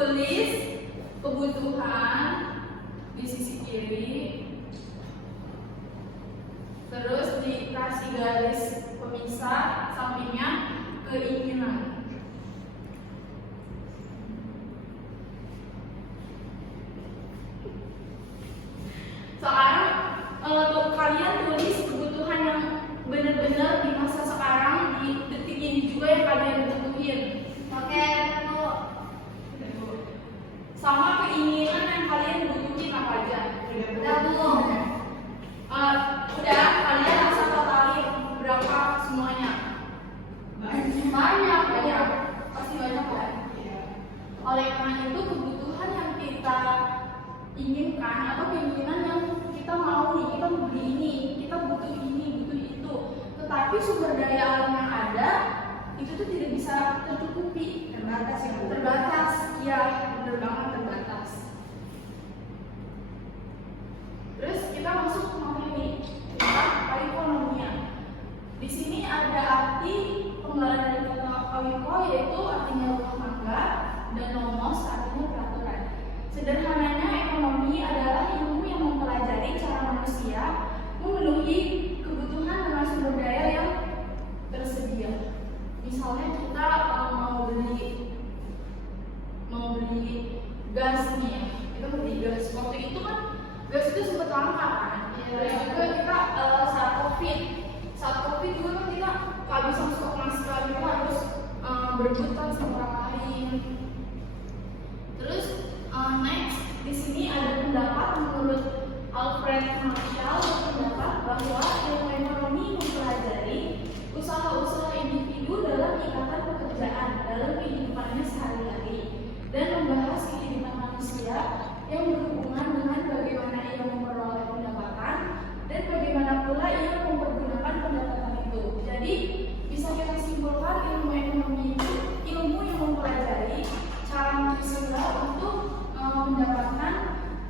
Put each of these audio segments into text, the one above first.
tulis kebutuhan di sisi kiri, terus dikasih garis pemisah sampingnya keinginan. Sekarang kalian tulis kebutuhan yang benar-benar di masa sekarang, di detik ini juga yang kalian butuhin. Oke, Bu. Sama keinginan yang kalian butuhin apa aja. Udah, Bu. Udah, kalian bisa totalin berapa semuanya? Banyak. Pasti banyak kan? Oleh karena itu kebutuhan yang kita inginkan atau keinginan yang kita mau nih, kita mau beli ini, kita butuh ini, butuh itu, tetapi sumber daya alam yang ada itu tuh tidak bisa tercukupi, terbatas, ya benar banget terbatas. Terus kita masuk ke materi nih, tentang perekonomian. Di sini ada arti penggalan dari kata kawiko, yaitu artinya rumah tangga, dan nomos artinya peraturan. Sederhananya, ekonomi adalah ilmu yang mempelajari cara manusia memenuhi kebutuhan dengan sumber daya yang tersedia. Misalnya kita mau beli gas nih ya, kita mau beli gas. Waktu itu kan gas itu sempat langka kan. Terus juga kita saat covid juga kan kita kehabisan stok masker, kita harus berebutan sama orang lain. Terus next, di sini ada pendapat menurut Alfred Marshall berpendapat bahwa ilmu ekonomi mempelajari usaha-usaha individu dalam ikatan pekerjaan dalam kehidupannya sehari-hari dan membahas kehidupan manusia yang berhubungan dengan bagaimana ia memperoleh pendapatan dan bagaimana pula ia mempergunakan pendapatan itu. Jadi bisa kita simpulkan ilmu ekonomi itu ilmu yang mempelajari cara manusia untuk mendapatkan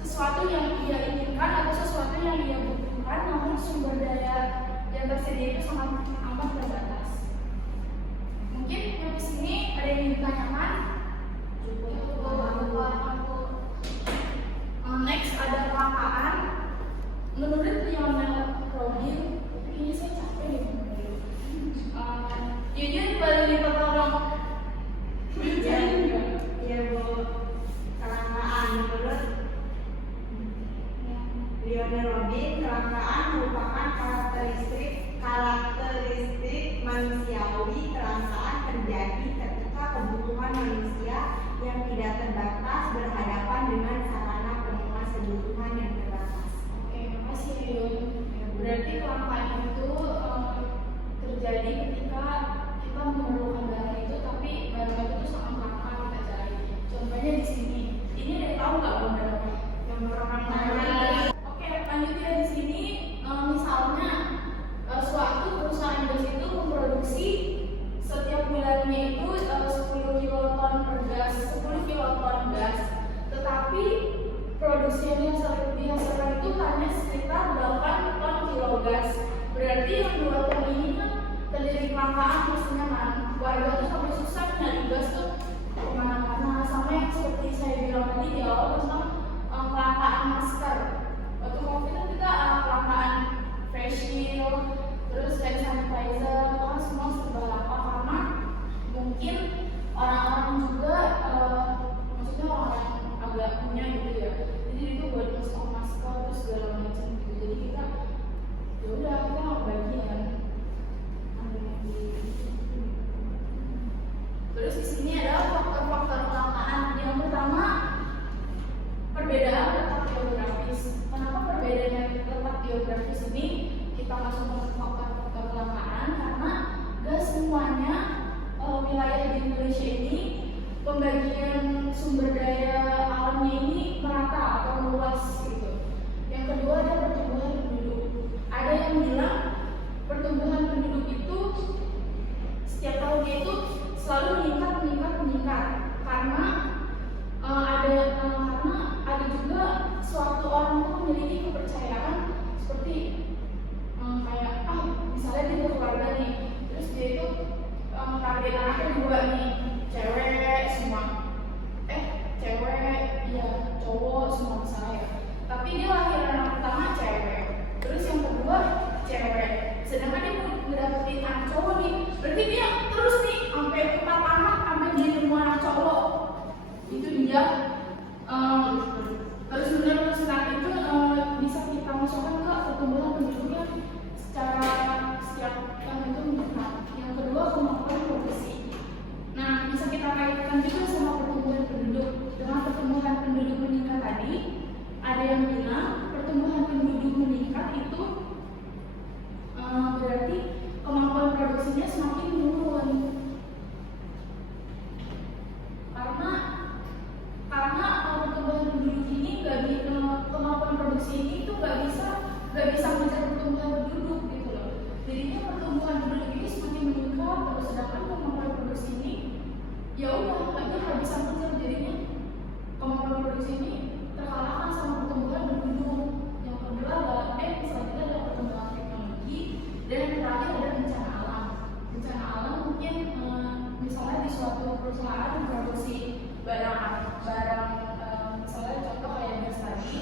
sesuatu yang ia inginkan atau sesuatu yang ia butuhkan, namun sumber daya yang tersedia itu sangat amat terbatas. Mungkin di sini ada yang ditanyakan? Next ada kelangkaan. Menurut Lionel Robin, ini saya capek nih. Yuyun boleh minta tolong. Iya, Bu. Kelangkaan menurut Lionel Robin, kelangkaan merupakan karakteristik manusiawi. Kelangkaan terjadi ketika kebutuhan manusia yang tidak terbatas berhadapan dengan sarana pemenuhan kebutuhan yang terbatas. Oke, makasih Yuyun. Berarti kelangkaan itu terjadi ketika kita memerlukan barang itu, tapi barang itu sangat langka kita cari. Contohnya di sini. Ini ada yang tahu nggak barang apa? Yang merupakan langka. Oke, lanjutnya di sini. Misalnya suatu perusahaan gas itu memproduksi setiap bulannya itu 10 kiloton gas, tetapi produksi yang dihasilkan itu hanya sekitar 8 ton gas. Berarti yang 2 ton ini kan terjadi kelangkaan, maksudnya kan warga tuh sampai susah nyari gas tuh kemana-mana. Sama yang seperti saya bilang tadi di awal tentang kelangkaan masker. Waktu COVID kan kita kelangkaan face shield, terus hand sanitizer, itu kan semua serba langka karena mungkin orang-orang juga maksudnya orang yang agak punya gitu ya. Jadi itu buat stok masker terus segala macam gitu. Jadi kita ya udah kita bagian. Terus di sini ada faktor-faktor kelangkaan. Yang pertama, perbedaan letak geografis. Kenapa perbedaannya letak geografis ini kita masuk ke faktor-faktor kelangkaan? Karena gak semuanya wilayah di Indonesia ini pembagian sumber daya alamnya ini merata atau luas gitu. Yang kedua ada pertumbuhan penduduk. Ada yang bilang pertumbuhan penduduk itu setiap tahunnya itu selalu meningkat karena ada juga suatu orang itu memiliki kepercayaan seperti kayak misalnya dia berkeluarga nih, terus dia itu target anaknya 2 nih, cewek tapi dia lahiran anak pertama cewek, terus yang kedua cewek, sedangkan dia mau ngedapetin anak cowok nih, berarti dia terus nih sampai 4 anak sampai jadi semua anak cowok. Itu dia. Terus benar setelah itu bisa kita masukkan ke pertumbuhan penduduknya secara setiap tahun itu meningkat. Yang kedua kemampuan produksi. Nah, bisa kita kaitkan juga sama pertumbuhan penduduk. Dengan pertumbuhan penduduk meningkat tadi, ada yang bilang pertumbuhan penduduk meningkat itu berarti kemampuan produksinya semakin menurun. Karena pertumbuhan penduduk ini kemampuan produksi ini itu nggak bisa mengejar pertumbuhan penduduk gitu loh. Jadinya pertumbuhan penduduk ini semakin meningkat terus, sedangkan kemampuan produksi ini ya udah nggak bisa mengejar, jadinya kemampuan produksi ini terkalahkan sama pertumbuhan penduduk. Yang kedua selanjutnya ada pertumbuhan teknologi, dan yang terakhir ada bencana alam. Bencana alam mungkin misalnya di suatu perusahaan produksi barang misalnya contoh kayak gas tadi,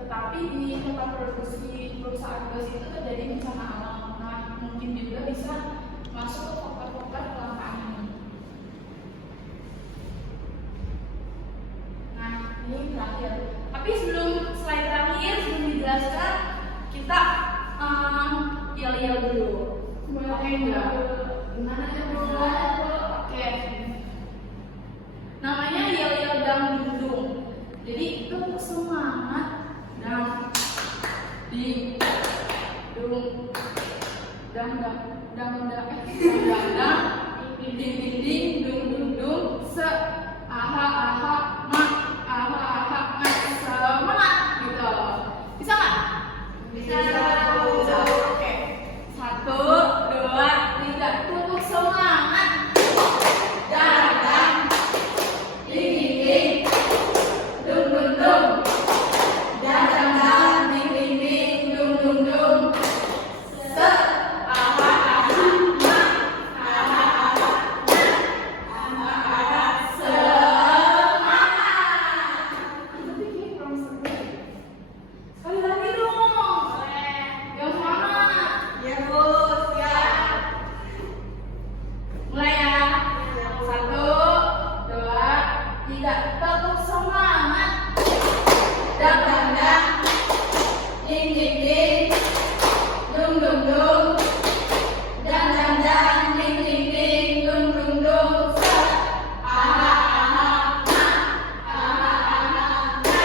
tetapi di tempat produksi perusahaan gas itu terjadi bencana alam. Nah, mungkin juga bisa masuk ke faktor-faktor kelangkaan ini. Nah, ini terakhir. Tapi sebelum slide terakhir, sebelum dijelaskan, kita yel-yel dulu. Oke, enggak? Gimana ya, Bu? Oke. Namanya yel-yel dangdung. Jadi tepuk semangat dang di dung dang ding ding ding dung dung dung se aha aha ma aha aha ma semangat gitu. Bisa nggak? Bisa. Oke. 1, 2, 3, tepuk semangat. Dang ding ding ding dung dung dung. Dang ding ding ding dung dung dung. Se aha aha ma aha aha ma aha aha semangat. Sekali lagi dong. Yang semangat. Ya, Bu. Siap. Mulai ya. 1, 2, 3, tepuk semangat. Dang dang dang, ding ding ding, dung dung dung. Dang dang dang, ding ding ding, dung dung dung. Se aha aha ma aha aha ma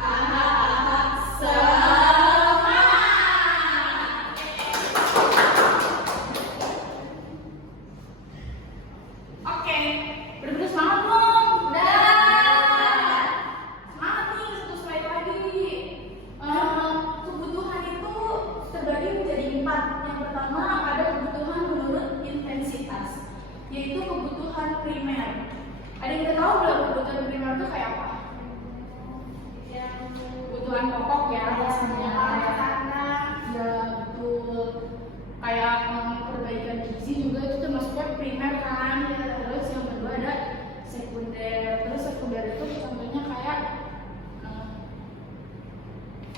aha aha semangat. Oke, bener-bener semangat dong. Udah. Semangat nih, satu slide lagi. Kebutuhan itu terbagi menjadi 4. Yang pertama ada kebutuhan menurut intensitas, yaitu kebutuhan primer. Ada yang udah tahu belum kebutuhan primer itu kayak apa? Kebutuhan pokok ya biasanya. Ya betul. Kayak perbaikan gizi juga itu termasuknya primer kan. Terus yang kedua ada sekunder. Terus sekunder itu contohnya kayak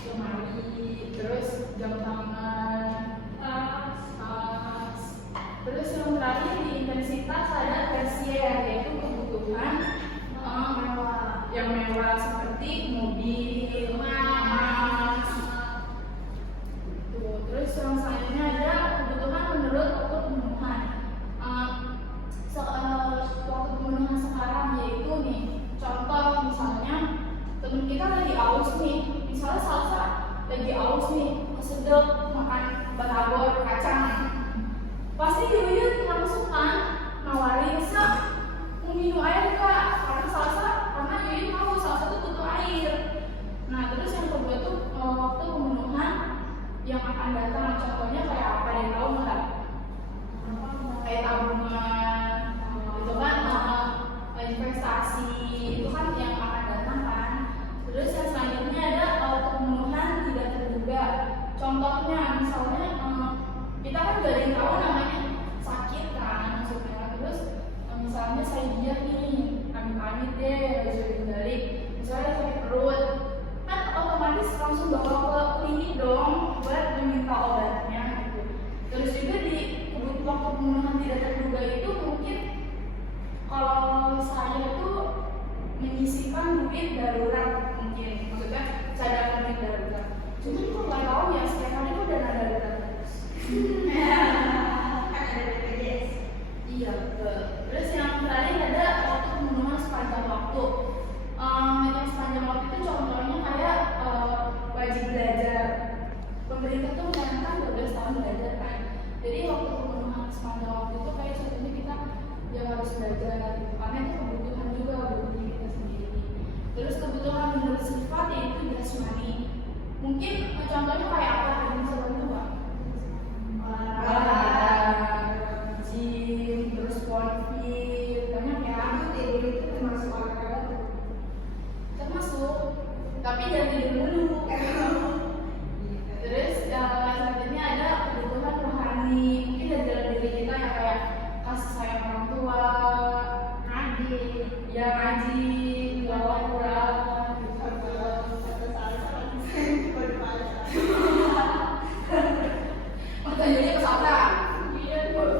lemari, terus jam tangan, tas. Terus yang terakhir di intensitas ada tersier, yaitu kebutuhan yang mewah seperti mobil, emas. Terus yang selanjutnya ada kebutuhan menurut waktu pemenuhan. Waktu pemenuhan sekarang yaitu nih, contoh misalnya temen kita lagi aus nih, misalnya salsa lagi aus nih, kesedot makan batagor kacang, pasti Yuyun langsung kan nawarin mau minum air kak, karena Yuyun mau salsa tuh butuh air. Nah terus yang kedua tuh waktu pemenuhan yang akan datang, contohnya kayak apa, yang tahu nggak? Kayak tabungan, itu kan investasi, itu kan yang akan datang kan. Terus yang selanjutnya ada pemenuhan tidak terduga. Contohnya misalnya kita kan gak ada yang tahu namanya sakit kan maksudnya. Terus misalnya saya diet nih, amit-amit deh, harus balik. Misalnya sakit perut, kan otomatis langsung bawa ke klinik dong buat meminta obatnya gitu. Terus juga di waktu pembunuhan tidak terduga itu mungkin kalau saya tuh menyisihkan duit darurat, mungkin maksudnya cadangan duit darurat. Cuma kok nggak tahu ya, setiap hari kok dana darurat terus. Kan ada BPJS. Iya betul. Terus yang terakhir ada waktu pembunuhan sepanjang waktu. Yang sepanjang waktu itu contohnya kayak wajib belajar. Pemerintah tuh menyarankan 12 tahun belajar kan. Jadi waktu pembunuhan sepanjang waktu itu kayak contohnya kita yang harus belajar gitu. Karena itu kebutuhan juga buat diri kita sendiri. Terus kebutuhan menurut sifat yaitu jasmani. Mungkin contohnya kayak apa? Ada yang bisa bantu nggak? Olahraga, gym, terus ponfit, banyak ya. Aku tidur itu termasuk olahraga tuh. Termasuk, tapi jangan tidur dulu. Terus selanjutnya ada kebutuhan rohani. Mungkin dari dalam diri kita yang kayak kasih sayang orang tua, Ngaji. ya ngaji, tilawah Quran, pertanyaannya pesantren. Iya tuh.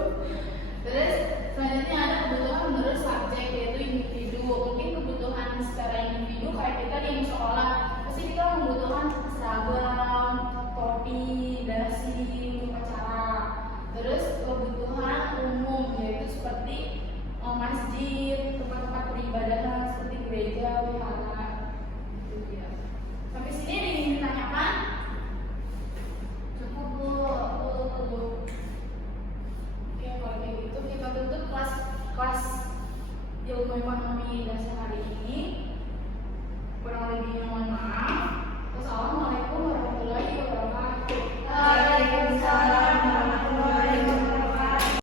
Terus selanjutnya ada kebutuhan menurut subjek yaitu individu. Mungkin kebutuhan secara individu kayak kita di sekolah pasti kita membutuhkan seragam, topi, dasi, untuk acara. Terus kebutuhan umum yaitu seperti masjid, tempat-tempat peribadahan seperti gereja, wihara. Itu dia. Sampai sini ada yang ingin ditanyakan? Cukup bu. Oke, kalau kayak gitu kita tutup kelas ilmu ekonomi dasar hari ini.